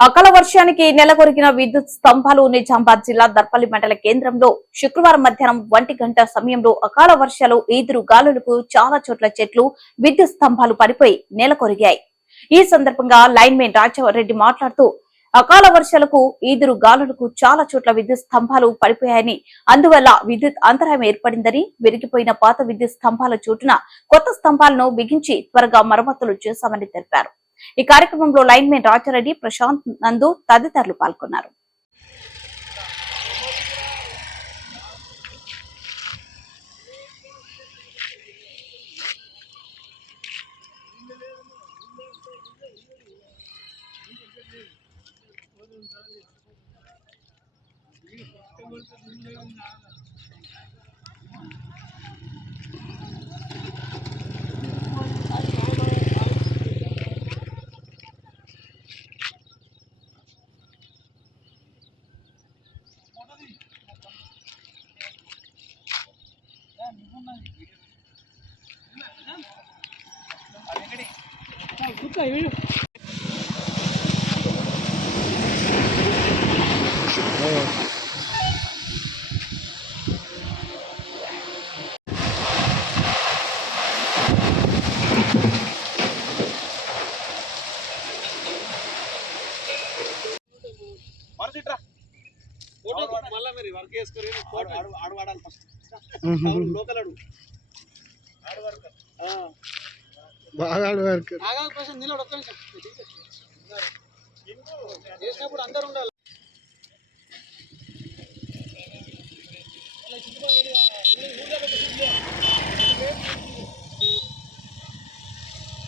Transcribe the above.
అకాల వర్షానికి నెలకొరిగిన విద్యుత్ స్తంభాలు నిజామాబాద్ జిల్లా దర్పల్లి మండల కేంద్రంలో శుక్రవారం మధ్యాహ్నం 1 గంట సమయంలో అకాల వర్షాలు ఈదురు గాలులకు చాలా చోట్ల చెట్లు విద్యుత్ స్తంభాలు పడిపోయి నెలకొరిగాయి. ఈ సందర్భంగా లైన్ మెన్ రాజారెడ్డి మాట్లాడుతూ అకాల వర్షాలకు ఈదురు గాలులకు చాలా చోట్ల విద్యుత్ స్తంభాలు పడిపోయాయని, అందువల్ల విద్యుత్ అంతరాయం ఏర్పడిందని, విరిగిపోయిన పాత విద్యుత్ స్తంభాల చోటున కొత్త స్తంభాలను బిగించి త్వరగా మరమ్మతులు చేశామని తెలిపారు. ఈ కార్యక్రమంలో లైన్ మెన్ రాజారెడ్డి, ప్రశాంత్, నందు తదితరులు పాల్గొన్నారు. బాగా చేసినప్పుడు అందరూ ఉండాలి. ఊళ్ళో